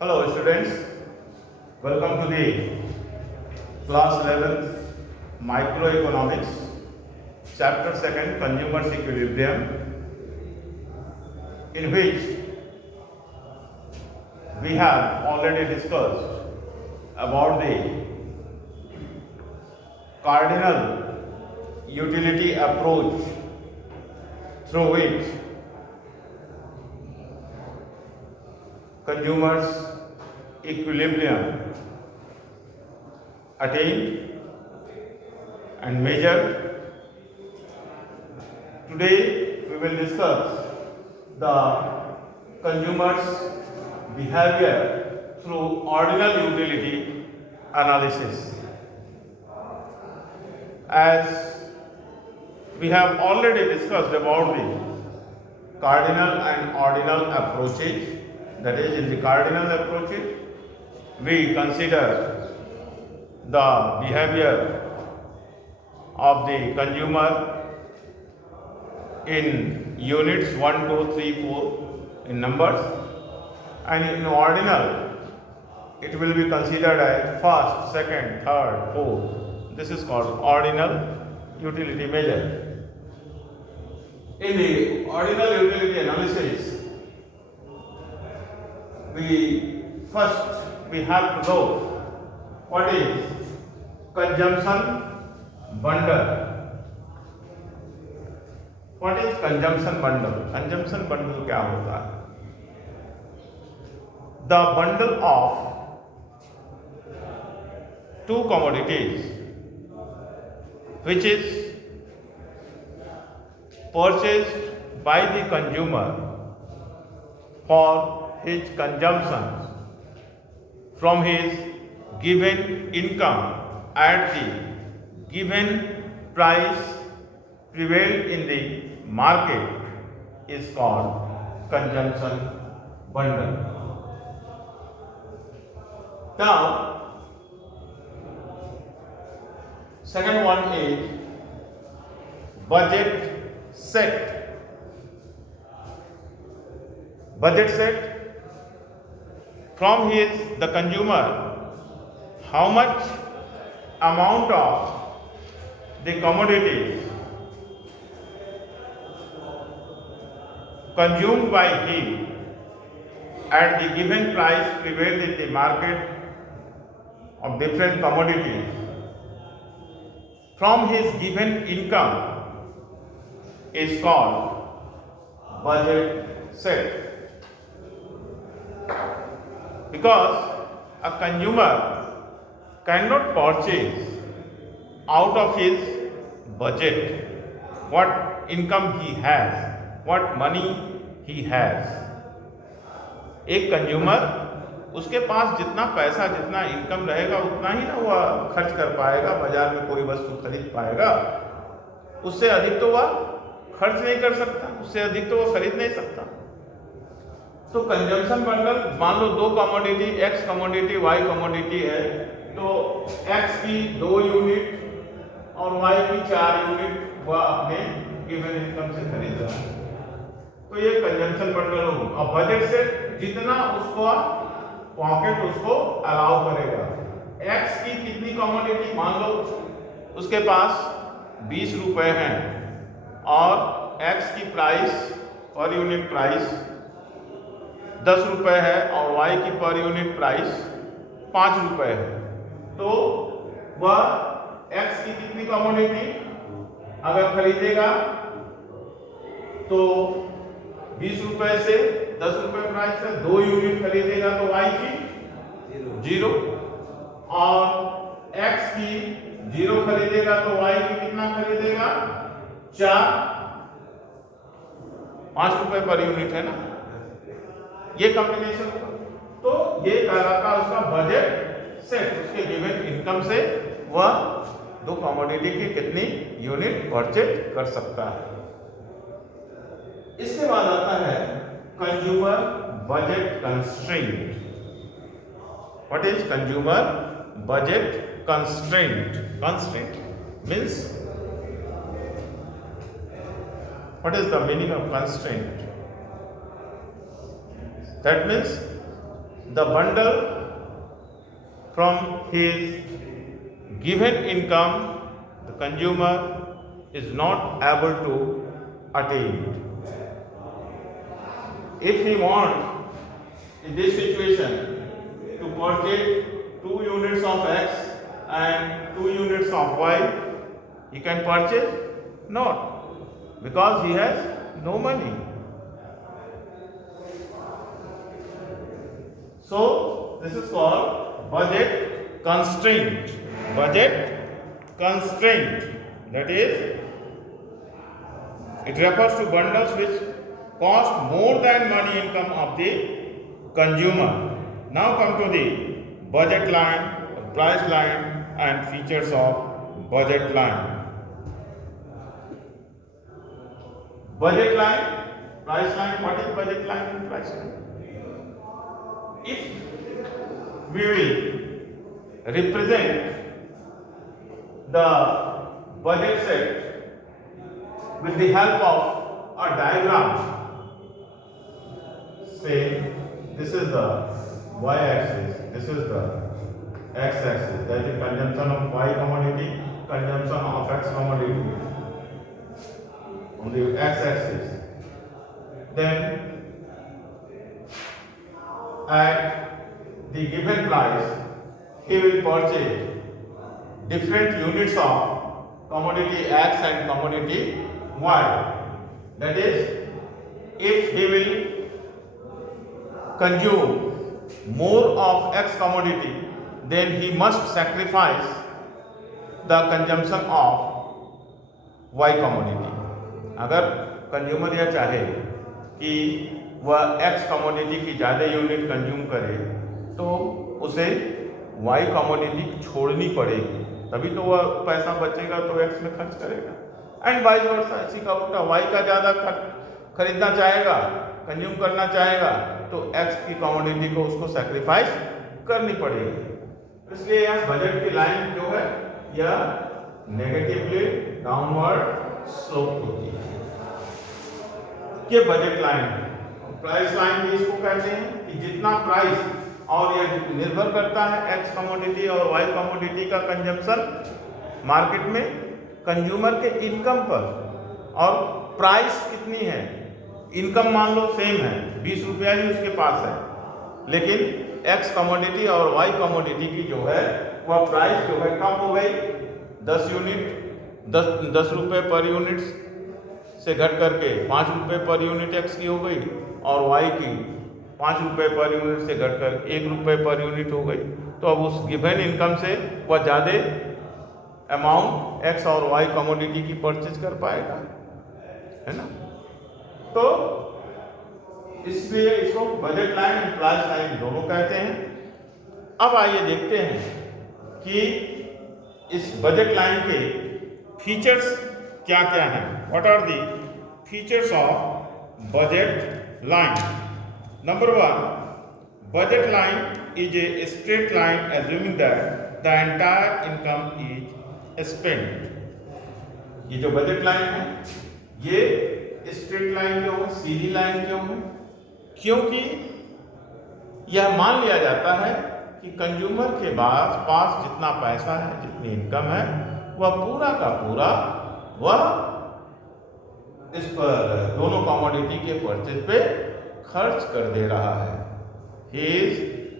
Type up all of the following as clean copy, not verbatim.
Hello students, welcome to the class 11th Microeconomics, chapter 2nd Consumers Equilibrium, in which we have already discussed about the cardinal utility approach through which consumers equilibrium attained and measured. Today we will discuss the consumer's behavior through ordinal utility analysis. As we have already discussed about the cardinal and ordinal approaches, that is, in the cardinal approaches, we consider the behavior of the consumer in units 1, 2, 3, 4 in numbers, and in ordinal it will be considered as first, second, third, fourth. This is called ordinal utility measure. In the ordinal utility analysis, we have to know what is consumption bundle. What is consumption bundle? Consumption bundle क्या होता है? The bundle of two commodities which is purchased by the consumer for his consumption from his given income at the given price prevailed in the market is called consumption bundle. Now, second one is budget set. Budget set, from the consumer, how much amount of the commodities consumed by him at the given price prevailed in the market of different commodities from his given income is called budget set. Because a consumer cannot purchase out of his budget what income he has, what money he has. एक consumer, उसके पास जितना पैसा, जितना income रहेगा उतना ही ना वह खर्च कर पाएगा, बाजार में कोई वस्तु खरीद पाएगा. उससे अधिक तो वह खर्च नहीं कर सकता, उससे अधिक तो वह खरीद नहीं सकता. तो कंजम्पशन बंडल, मान लो दो commodity, X commodity, Y commodity है, तो एक्स की 2 यूनिट और वाई की 4 यूनिट वह अपने गिवन इनकम से खरीद रहा है. तो ये कंजम्पशन बंडल होगा. अब बजट से जितना उसको पॉकेट उसको अलाउ करेगा. एक्स की कितनी कमोडिटी, मान लो उसके पास 20 रुपए हैं और एक्स की प्राइस पर यूनिट प्राइस 10 रुपए है और वाई की पर यूनिट प्राइस 5 रुपए है. तो वह एक्स की कितनी कमोडिटी अगर खरीदेगा तो 20 रुपए से 10 रुपए प्राइस से 2 यूनिट खरीदेगा तो वाई की 0, और एक्स की 0 खरीदेगा तो वाई की कितना खरीदेगा 4. 5 रुपए पर यूनिट है ना, ये कॉम्बिनेशन होगा. तो ये कहलाता है उसका बजट सेट. उसके गिवन इनकम से वह दो कमोडिटी की कितनी यूनिट परचेज कर सकता है. इसके बाद आता है consumer budget constraint. What is consumer budget constraint? Constraint means, what is the meaning of constraint? That means the bundle from his given income, the consumer is not able to attain it. If he wants, in this situation, to purchase 2 units of X and 2 units of Y, he can purchase? Not, because he has no money. So, this is called budget constraint. Budget constraint. That is, it refers to bundles which cost more than money income of the consumer. Now come to the budget line, price line, and features of budget line. Budget line, price line. What is budget line and price line? If we will represent the budget set with the help of a diagram, say this is the y-axis, this is the x-axis, that is consumption of y commodity, consumption of x commodity on the x-axis. Then at the given price, he will purchase different units of commodity X and commodity Y. That is, if he will consume more of X commodity, then he must sacrifice the consumption of Y commodity. अगर consumer यह चाहे कि वह X commodity की ज़्यादा unit consume करे, तो उसे Y कमोडिटी छोड़नी पड़ेगी, तभी तो वह पैसा बचेगा तो X में खर्च करेगा। एंड वाइस वर्सा, इसी का उल्टा, Y का ज़्यादा खरीदना चाहेगा, कंज्यूम करना चाहेगा, तो X की कमोडिटी को उसको सेक्रीफाइस करनी पड़ेगी। इसलिए यह बजट की लाइन जो है यह नेगेटिवली डाउनवर्ड स्लोप होती है। ये बजट लाइन है। प्राइस लाइन भी इसको कहते हैं कि जितना प्राइस, और यह निर्भर करता है एक्स कमोडिटी और वाई कमोडिटी का कंजम्पशन मार्केट में कंज्यूमर के इनकम पर, और प्राइस कितनी है। इनकम मान लो सेम है, 20 रुपया ही उसके पास है, लेकिन एक्स कमोडिटी और वाई कमोडिटी की जो है वह प्राइस जो है कम हो गई, 10 यूनिट 10 रुपये पर यूनिट से घट करके 5 रुपये पर यूनिट एक्स की हो गई, और वाई की 5 रुपये पर यूनिट से घटकर 1 रुपये पर यूनिट हो गई। तो अब उस गिवन इनकम से वह ज़्यादा अमाउंट एक्स और वाई कमोडिटी की परचेज कर पाएगा, है ना। तो इसलिए इसको बजट लाइन और प्राइस लाइन दोनों कहते हैं। अब आइए देखते हैं कि इस बजट लाइन के फीचर्स क्या क्या हैं। What are the features of budget line? Number 1, budget line is a straight line assuming that the entire income is spent. ये जो बजट लाइन है ये स्ट्रेट लाइन क्यों है, सीधी लाइन क्यों है? क्योंकि यह मान लिया जाता है कि कंज्यूमर के पास जितना पैसा है, जितनी इनकम है, वह पूरा का पूरा वह इस पर दोनों कमोडिटी के परचेज पे खर्च कर दे रहा है। He is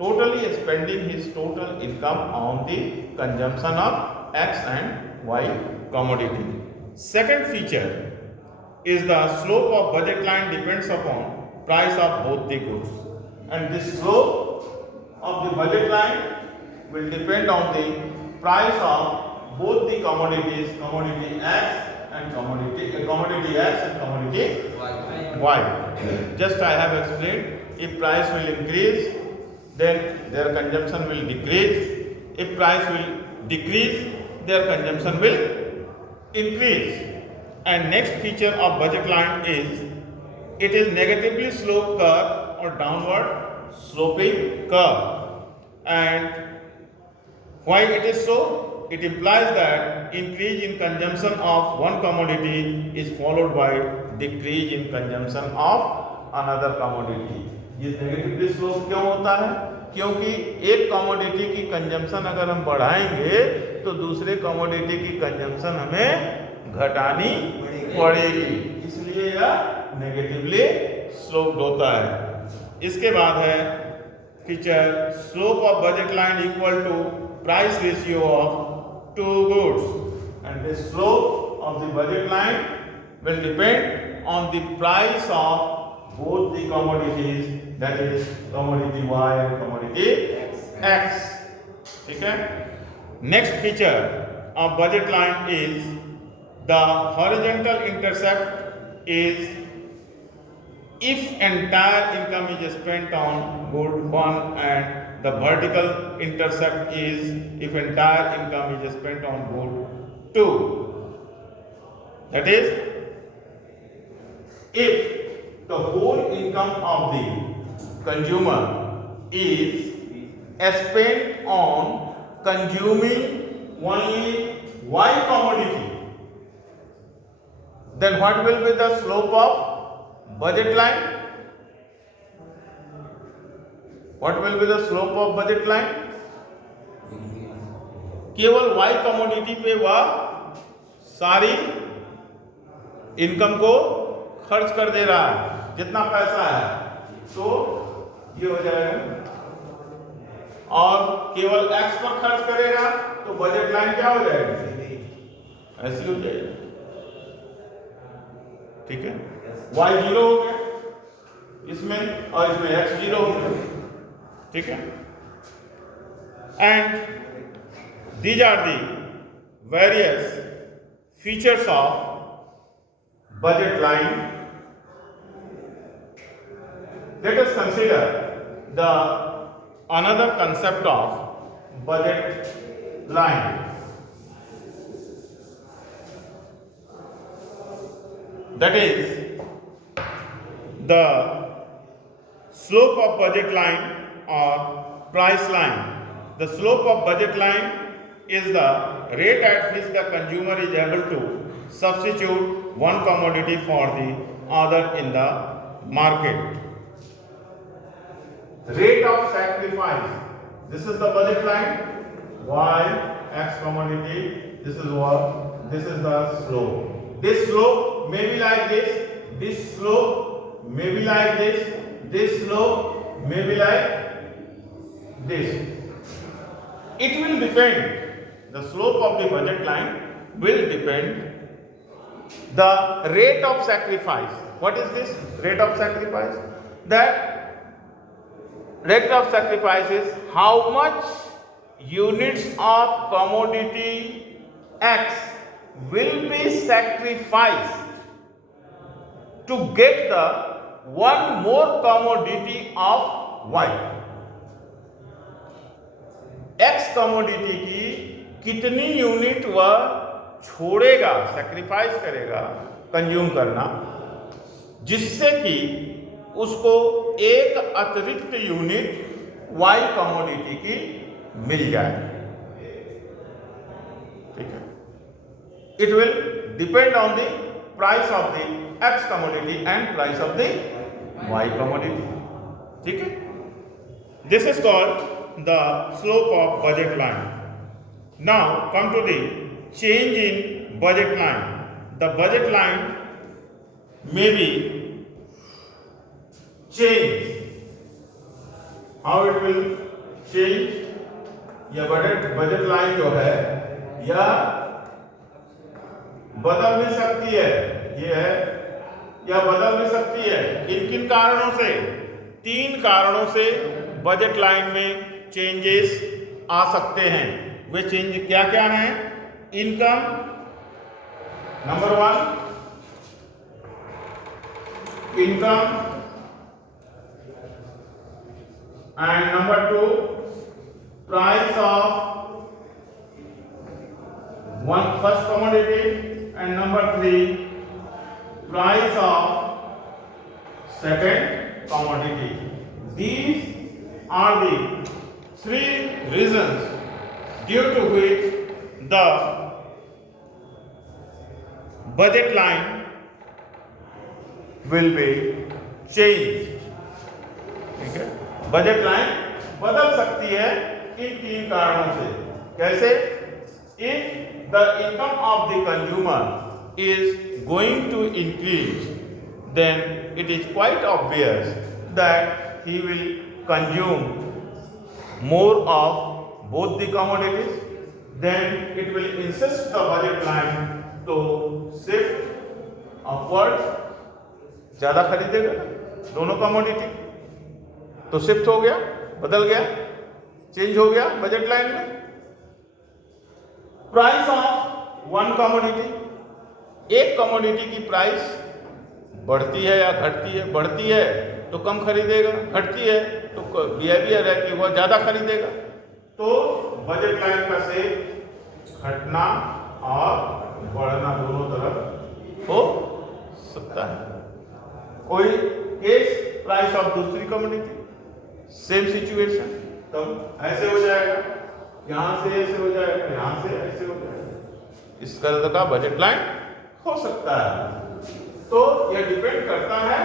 totally spending his total income on the consumption of X and Y commodity. Second feature is the slope of budget line depends upon price of both the goods, and this slope of the budget line will depend on the price of both the commodities, commodity X and commodity X and commodity Y. Just I have explained, if price will increase, then their consumption will decrease. If price will decrease, their consumption will increase. And next feature of budget line is it is negatively sloped curve or downward sloping curve. And why it is so? It implies that increase in consumption of one commodity is followed by decrease in consumption of another commodity. ये negatively slope क्यों होता है? क्योंकि एक commodity की consumption अगर हम बढ़ाएंगे तो दूसरे कमोडिटी की कंजम्पशन हमें घटानी पड़ेगी, इसलिए यह नेगेटिवली स्लोप्ड होता है। इसके बाद है feature slope of budget line equal to price ratio of two goods and the slope of the budget line will depend on the price of both the commodities, that is commodity Y and commodity X. ठीक है? Next feature of budget line is the horizontal intercept is if entire income is spent on good 1 and the vertical intercept is if entire income is spent on good 2. That is, if the whole income of the consumer is spent on consuming only Y commodity, then what will be the slope of budget line? What will be the slope of budget line? केवल Y commodity पे वह सारी income को खर्च कर दे रहा है, जितना पैसा है, तो ये हो जाएगा। और केवल X पर खर्च करेगा तो बजट लाइन क्या हो जाएगी? ऐसी हो जाएगी। ठीक है? Y 0 हो गया इसमें और इसमें X 0 हो गया। ठीक है? And these are the various features of budget line. Let us consider the another concept of budget line. That is the slope of budget line or price line. The slope of budget line is the rate at which the consumer is able to substitute one commodity for the other in the market. Rate of sacrifice. This is the budget line. Y, X commodity. This is what? This is the slope. This slope may be like this. This slope may be like this. This slope may be like this. It will depend. The slope of the budget line will depend the rate of sacrifice. What is this rate of sacrifice? That rate of sacrifice is how much units of commodity X will be sacrificed to get the one more commodity of Y. X commodity की कितनी unit वह छोड़ेगा, sacrifice करेगा consume करना, जिससे कि उसको एक अतिरिक्त यूनिट Y कमोडिटी की मिल जाए। ठीक है? It will depend on the price of the X commodity and price of the Y commodity. ठीक है? This is called the slope of budget line. Now come to the change in budget line. The budget line may be changed. How it will change? यह budget line जो है यह बदल भी सकती है, यह बदल भी सकती है। किन किन कारणों से? 3 कारणों से बजट लाइन में चेंजेस आ सकते हैं। वे चेंज क्या क्या हैं? Income number 1, income, and number 2 price of first commodity, and number 3 price of second commodity. These are the 3 reasons due to which the budget line will be changed. ठीक है। Budget line बदल सकती है इन 3 कारणों से। कैसे? If the income of the consumer is going to increase, then it is quite obvious that he will consume more of both the commodities. Then it will insist the budget line to shift upwards. ज़्यादा खरीदेगा दोनों commodity, तो shift हो गया, बदल गया, change हो गया बजट लाइन में। प्राइस ऑफ वन कमोडिटी, एक कमोडिटी की प्राइस बढ़ती है या घटती है? बढ़ती है तो कम खरीदेगा, घटती है तो बिहेवियर है कि वह ज़्यादा खरीदेगा। तो बजट लाइन का से घटना और बढ़ना दोनों तरफ हो सकता है। कोई केस प्राइस ऑफ दूसरी कम्युनिटी, सेम सिचुएशन, तब ऐसे हो जाएगा, यहाँ से ऐसे हो जाएगा, यहाँ से ऐसे हो जाएगा। इस तरह का बजट लाइन हो सकता है। तो यह डिपेंड करता है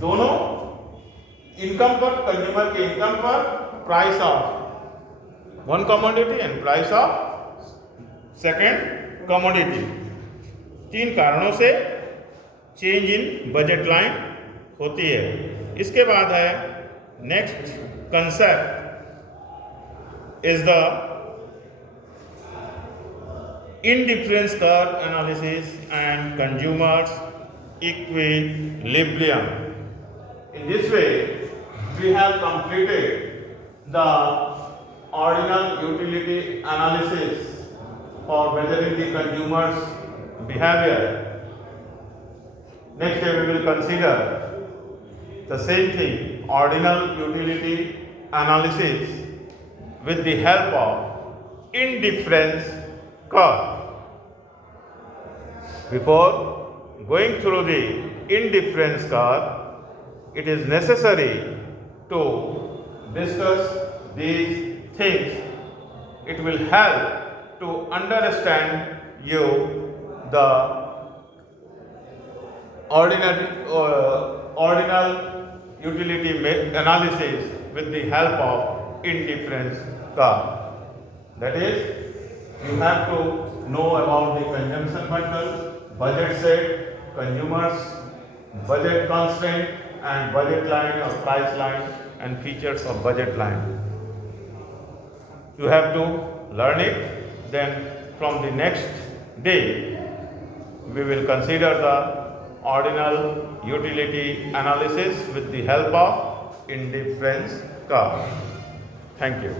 दोनों इनकम पर, कंज्यूमर के इनकम पर, price of one commodity and price of second commodity. 3 कारणों से चेंज इन बजट लाइन होती है। इसके बाद है next concept is the indifference curve analysis and consumers equilibrium. In this way, we have completed the ordinal utility analysis for measuring the consumer's behavior. Next we will consider the same thing, ordinal utility analysis with the help of indifference curve. Before going through the indifference curve, it is necessary to discuss these things. It will help to understand you the ordinal utility analysis with the help of indifference curve. That is, you have to know about the consumption bundle, budget set, consumers, budget constraint, and budget line or price line, and features of budget line. You have to learn it. Then from the next day, we will consider the ordinal utility analysis with the help of indifference curve. Thank you.